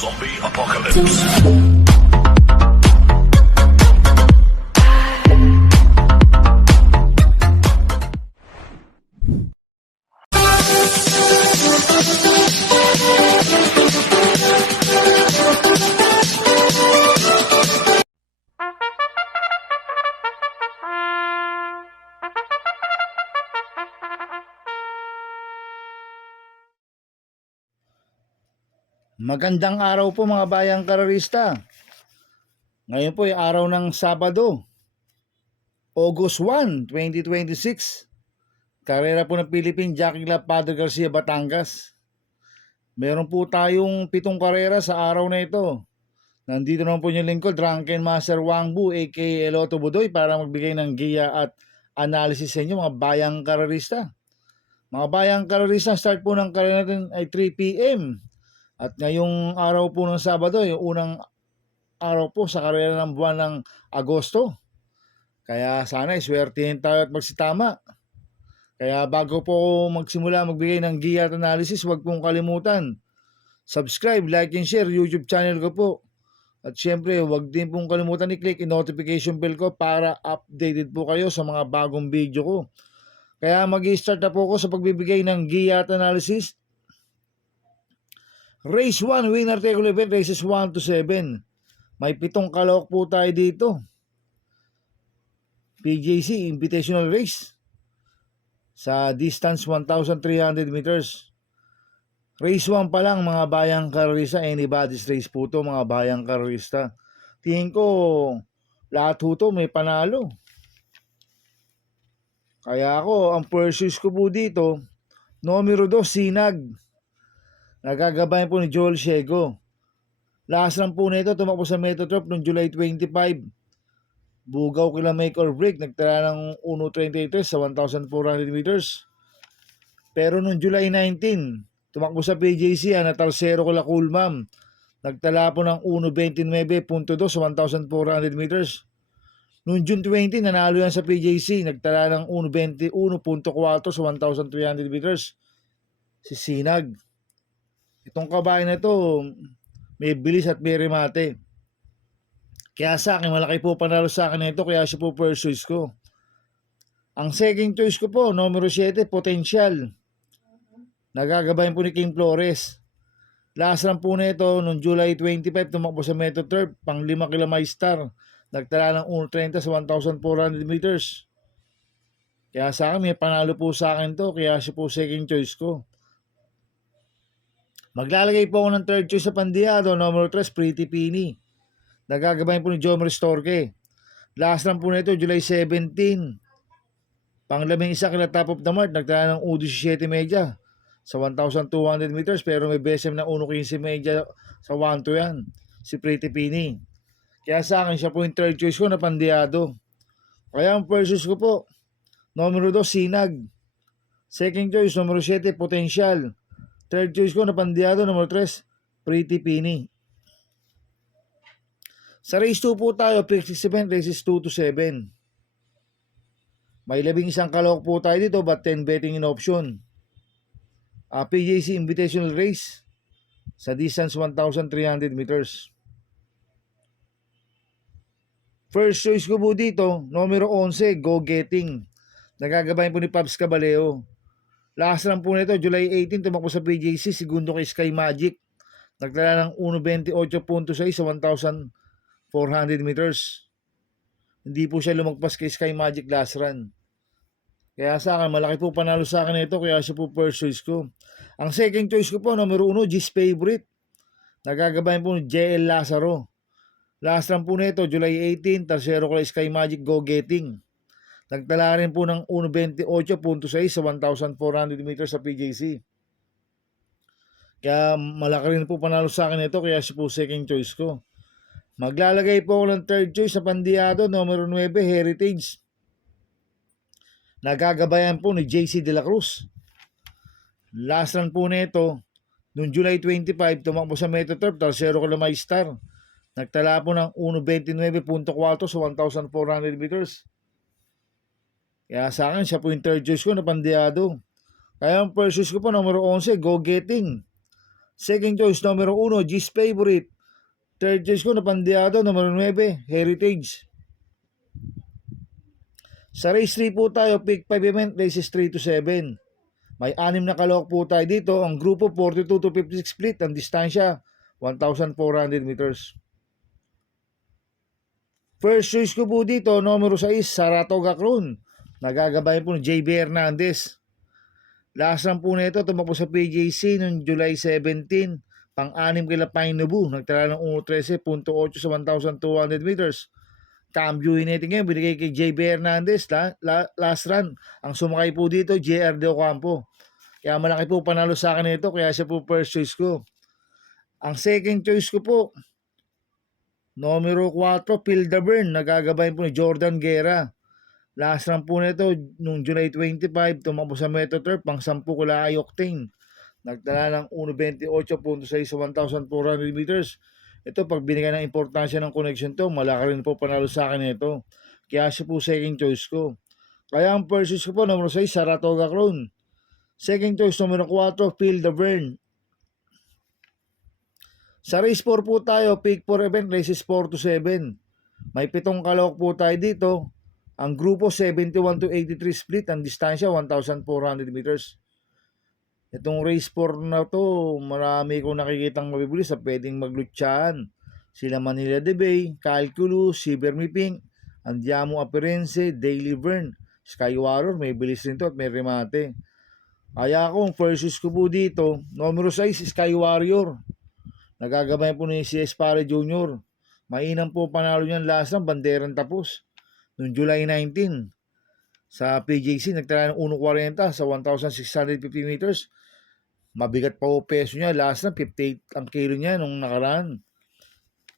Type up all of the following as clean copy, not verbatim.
Zombie Apocalypse. Magandang araw po mga bayang karerista. Ngayon po ay araw ng Sabado, August 1, 2026. Karera po ng Philippine Jockey Club Padre Garcia, Batangas. Meron po tayong 7 karera sa araw na ito. Nandito naman po yung lingkod, Drunken Master Wangbu aka Eloto Budoy para magbigay ng giya at analysis sa inyo mga bayang karerista. Mga bayang karerista, start po ng karera natin ay 3 p.m. At ngayong araw po ng Sabado, yung unang araw po sa karera ng buwan ng Agosto. Kaya sana iswertihin tayo at magsitama. Kaya bago po magsimula magbigay ng giya at analysis, huwag pong kalimutan. Subscribe, like, and share YouTube channel ko po. At syempre, huwag din pong kalimutan i-click yung notification bell ko para updated po kayo sa mga bagong video ko. Kaya mag-i-start na po ako sa pagbibigay ng giya at analysis. Race 1, winner take all event, races 1 to 7. May 7 kalawak po tayo dito. PJC Invitational Race sa distance 1,300 meters. Race 1 pa lang mga bayang karerista, anybody's race po to mga bayang karerista. Tingin ko lahat po to may panalo. Kaya ako, ang pursuits ko po dito, numero 2, Sinag. Nagagabayan po ni Joel Ciego. Last lang po nito, tumakbo sa Metrotrop noong July 25. Bugaw kila make or break, nagtala ng 1.33 sa 1,400 meters. Pero noong July 19, tumakbo sa PJC, natalsero kila Coolmam. Nagtala po ng 1.29.2 sa 1,400 meters. Noong June 20, nanalo yan sa PJC, nagtala ng 1.21.4 sa 1,300 meters. Si Sinag. Itong kabayan na ito, may bilis at may remate. Kaya sa akin, malaki po panalo sa akin ito, kaya siya po first choice ko. Ang second choice ko po, numero 7, Potential. Nagagabayan po ni King Flores. Last run po nito, noong July 25, tumakbo sa Metro Turf, pang 5 km star. Nagtala ng 1.30 sa 1,400 meters. Kaya sa akin, may panalo po sa akin to, kaya siya po second choice ko. Maglalagay po ako ng third choice sa Pandiado, numero 3, Pretty Pini. Nagagabayan po ni Jomer Storke. Last run po nito, July 17. Pang-11 kila Top of the Mart, nagtala ng 1.17 media sa 1,200 meters, pero may BSM na 1.15 media sa 1-2 yan, si Pretty Pini. Kaya sa akin, siya po yung third choice ko na Pandiado. Kaya ang first choice ko po, numero 2, Sinag. Second choice, numero 7, Potential. Third choice ko na Pandiado, numero 3, Pretty Pini. Sa race 2 po tayo, fixed event, races 2 to 7. May 11 kalawak po tayo dito, but 10 betting in option. PJC Invitational Race sa distance 1,300 meters. First choice ko po dito, numero 11, Go Getting. Nagagabayan po ni Pabs Cabaleo. Last lang po nito, July 18, tumakbo sa PJC, segundo kay Sky Magic. Nagtala ng 1.28.6 sa 1,400 meters. Hindi po siya lumagpas kay Sky Magic last run. Kaya sa akin, malaki po panalo sa akin ito, kaya siya po first choice ko. Ang second choice ko po, numero 1, G's Favorite. Nagagabayan po ni JL Lazaro. Last run po nito, July 18, tersero kay Sky Magic Go Getting. Nagtala rin po ng 1.28.6 sa 1,400 meters sa PJC. Kaya malaki rin po panalo sa akin ito, kaya siya po second choice ko. Maglalagay po ako ng third choice sa Pandiado, numero 9, Heritage. Nagagabayan po ni JC De La Cruz. Last run po nito, noong July 25, tumakbo sa Metro Turf, tersero kila May Star. Nagtala po ng 1.29.4 sa 1,400 meters. Kaya sa akin, siya po yung third choice ko na Pandiado. Kaya ang first choice ko po, numero 11, Go Getting. Second choice, numero 1, G's Favorite. Third choice ko, napandiado, numero 9, Heritage. Sa race 3 po tayo, pick 5 event, races 3 to 7. May 6 na kalawak po tayo dito. Ang grupo 42 to 56 split. Ang distansya 1,400 meters. First choice ko po dito, numero 6, Saratoga Crown. Nagagabayan po ni JB Hernandez. Last run po nito, tumakbo sa PJC noong July 17. Pang-anim kila Painubu. Nagtala ng 1.13.8 sa 1,200 meters. Cambio natin ngayon, binigay kay JB Hernandez. Last run. Ang sumakay po dito, JR De Ocampo. Kaya malaki po panalo sa akin ito, kaya siya po first choice ko. Ang second choice ko po, numero 4, Pildaburn. Nagagabayan po ni Jordan Guerra. Last run po nito, noong July 25, tumakbo sa Metro Turf, pang 10 kula octane. Nagtala ng 1.28.6 sa 1,400 meters. Ito, pag binigyan ng importansya ng connection to, malaki rin po panalo sa akin ito. Kaya siya po second choice ko. Kaya ang first choice ko po, numero 6, Saratoga Crown. Second choice, numero 4, Pildaburn. Sa race 4 po tayo, pick 4 event, races 4 to 7. May 7 kalawak po tayo dito. Ang grupo 71 to 83 split, ang distansya 1,400 meters. Itong race 4 na to, marami kong nakikitang mabibilis sa pwedeng maglutsyan. Sila Manila de Bay, Calculus, Sibermi Pink, Andiamo Appearance, Daily Burn, Sky Warrior, may bilis rin to at may remate. Kaya akong first choice ko po dito, numero 6, Sky Warrior. Nagagabay po ni CS Pare Jr. Mainam po panalo niyan last ng banderang tapos. Noong July 19, sa PJC, nagtala ng 1.40 sa 1,650 meters. Mabigat pa po peso niya. Last na, 58 ang kilo niya nung nakaraan.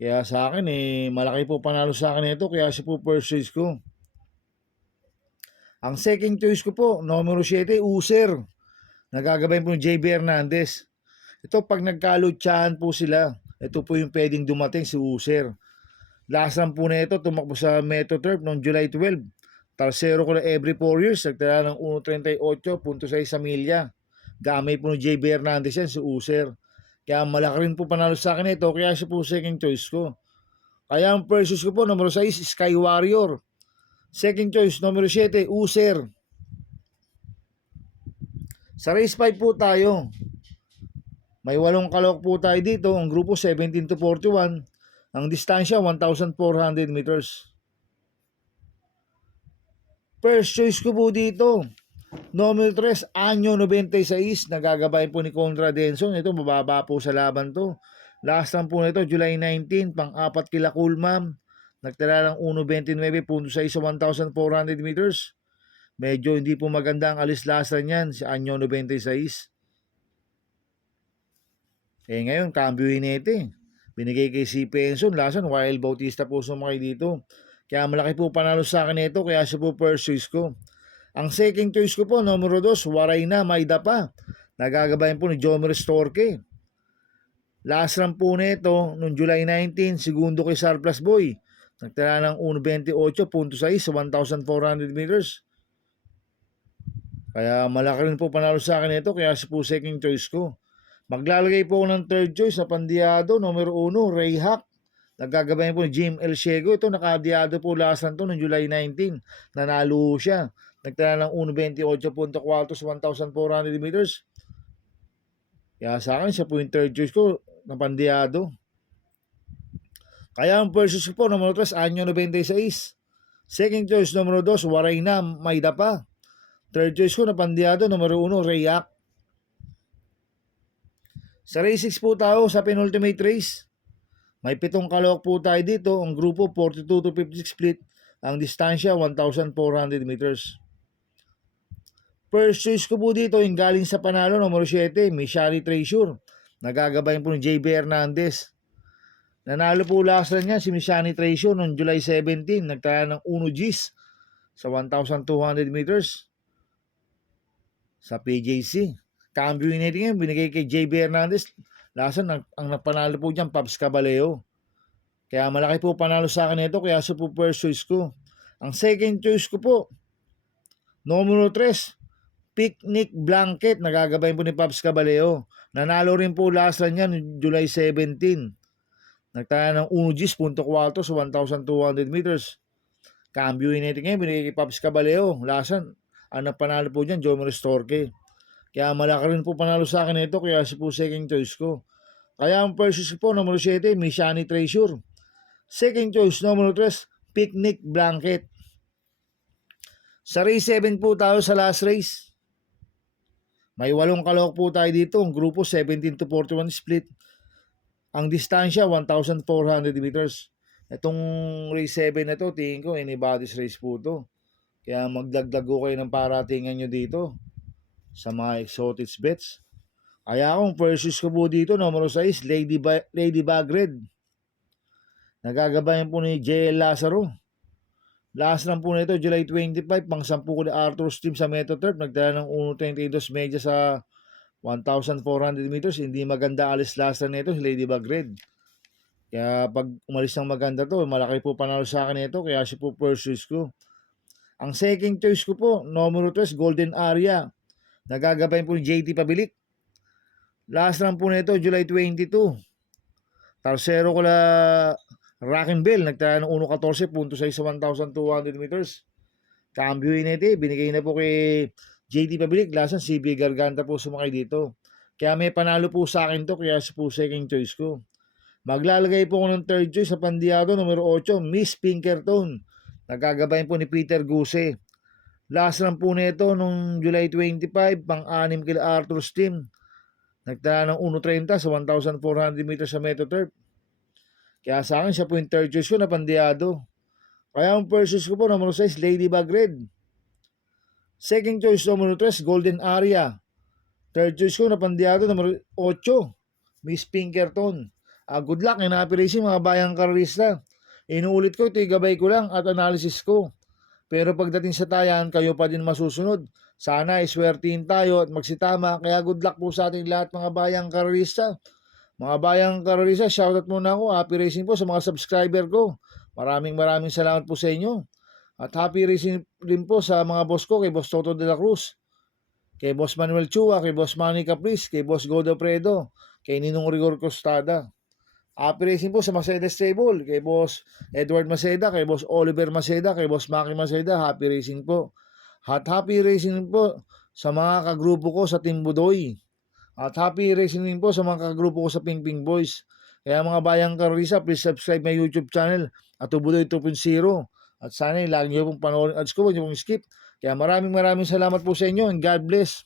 Kaya sa akin, malaki po panalo sa akin ito. Kaya siya po first choice ko. Ang second choice ko po, numero 7, User. Nagagabay po ni JB Hernandez. Ito, pag nagkalutsahan po sila, ito po yung pwedeng dumating si User. Last run po na ito, tumakbo sa Metro Turf noong July 12. Tarsero ko na every 4 years, nagtala ng 1.38.6 sa milya. Gamay po ni JB Hernandez yan, si User. Kaya malaki rin po panalo sa akin ito, kaya siya po second choice ko. Kaya ang first choice ko po, numero 6, Sky Warrior. Second choice, numero 7, User. Sa race 5 po tayo. May 8 kalawak po tayo dito, ang grupo 17 to 41. Ang distansya, 1,400 meters. First choice ko po dito, numero 3, Anyo 96, nagagabay po ni Contra Denson. Ito, mababa po sa laban to. Last time po nito, July 19, pang-4 kila Coolmam. Nagtala ng 1.29.6 sa 1,400 meters. Medyo hindi po maganda ang alis-lasan niyan, si Anyo 96. Ngayon, cambio inete. Binigay kay si Penson, lasan, Wild Bautista po sumakay dito. Kaya malaki po panalo sa akin ito, kaya siya po first choice ko. Ang second choice ko po, numero 2, Waray na, Mayda pa. Nagagabayan po ni Jomer Storke. Last run po nito, noong July 19, segundo kay Surplus Boy. Nagtala ng 1.28.6 sa 1,400 meters. Kaya malaki rin po panalo sa akin ito, kaya siya po second choice ko. Maglalagay po ako ng third choice sa pandiado, numero 1, Ray Hack. Nagagabayan po ni Jim El Ciego. Ito, nakadiado po last run to noong July 19. Nanalo siya. Nagtala ng 1.28.4 sa 1,400 meters. Kaya sa akin, siya po yung third choice ko na pandiado. Kaya ang first choice ko po, numero 3, Anyo 96. Second choice, numero 2, Waray na, Mayda pa. Third choice ko na pandiado, numero 1, Ray Hack. Sa race 6 po tayo sa penultimate race. May 7 kalawak po tayo dito. Ang grupo 42 to 56 split. Ang distansya 1,400 meters. First choice ko po dito yung galing sa panalo, numero 7, Mishari Treasure. Nagagabayan po ni JB Hernandez. Nanalo po last run niya si Mishani Treasure noong July 17. Nagtala ng 1 Gs sa 1,200 meters sa PJC. Cambio natin yan, binigay kay JB Hernandez. Lasan, ang napanalo po dyan, Pops Caballeo. Kaya malaki po panalo sa akin ito, kaya sa po first choice ko. Ang second choice ko po, numero 3, Picnic Blanket. Nagagabayan po ni Pops Caballeo. Nanalo rin po last run yan, July 17. Nagtaya ng 1 Gs, punto 4 sa 1,200 meters. Cambio United ngayon, binigay kay Paps Caballeo. Last run, ang panalo po dyan, Jomer Storke. Kaya malaki rin po panalo sa akin ito, kaya si po second choice ko. Kaya ang first choice ko po, numero 7, Mishani Treasure. Second choice, numero 3, Picnic Blanket. Sa race 7 po tayo sa last race. May 8 kalahok po tayo dito. Ang grupo 17 to 41 split. Ang distansya 1,400 meters. Itong race 7 na to, tingin ko anybody's race po to. Kaya magdagdag ko kayo ng paratingan nyo dito sa mga exotic bets. Kaya akong purchase ko po dito, numero 6, Ladybug Red. Nagagabayan po ni JL Lazaro. Last lang po nito, July 25, pang 10 ko ni Arthur Stream sa MetaTurf. Nagdala ng 1.32 medya sa 1,400 meters. Hindi maganda alis last lang nito, si Ladybug Red. Kaya pag umalis ng maganda to, malaki po panalo sa akin nito. Kaya siya po purchase ko. Ang second choice ko po, numero 3, Golden Area. Nagagabayan po ni JT Pabilik. Last lang po nito, July 22. Tarsero ko la Rockin' Bell, nagtaya ng 1.14.6 sa 1,200 meters. Cambio United, binigay na po kay JT Pabilik. Lasan, CB Garganta po sumakay dito. Kaya may panalo po sa akin to, kaya po second choice ko. Maglalagay po ko ng third choice sa Pandiado, numero 8, Miss Pinkerton. Nagagabayan po ni Peter Guse. Last lang po nito nung July 25, pang-6 kila Arthur Steam. Nagtaya ng 1.30 sa 1,400 meters sa MetaTurf. Kaya sa akin, siya po yung third choice ko na Pandiado. Kaya ang first choice ko po, numero 6, Ladybug Red. Second choice, numero 3, Golden Area. Third choice ko na Pandiado, numero 8, Miss Pinkerton. Good luck and happy racing mga bayang karista. Inuulit ko, ito gabay ko lang at analysis ko. Pero pagdating sa tayan, kayo pa din masusunod. Sana iswertihin tayo at magsitama. Kaya good luck po sa ating lahat mga bayang karista. Mga bayang karista, shoutout muna ako. Happy racing po sa mga subscriber ko. Maraming salamat po sa inyo. At happy racing rin po sa mga boss ko, kay Boss Toto de la Cruz, kay Boss Manuel Chua, kay Boss Manny Caprice, kay Boss Godo Predo, kay Ninong Rigor Costada. Happy racing po sa Mercedes Stable, kay Boss Edward Maceda, kay Boss Oliver Maceda, kay Boss Maki Maceda. Happy racing po. At happy racing po sa mga kagrupo ko sa Team Budoy. At happy racing din po sa mga kagrupo ko sa Ping Ping Boys. Kaya mga bayang karisa, please subscribe my YouTube channel at Budoy 2.0. At sana lagi niyo pong panoorin ads ko, huwag niyo pong skip. Kaya maraming salamat po sa inyo and God bless.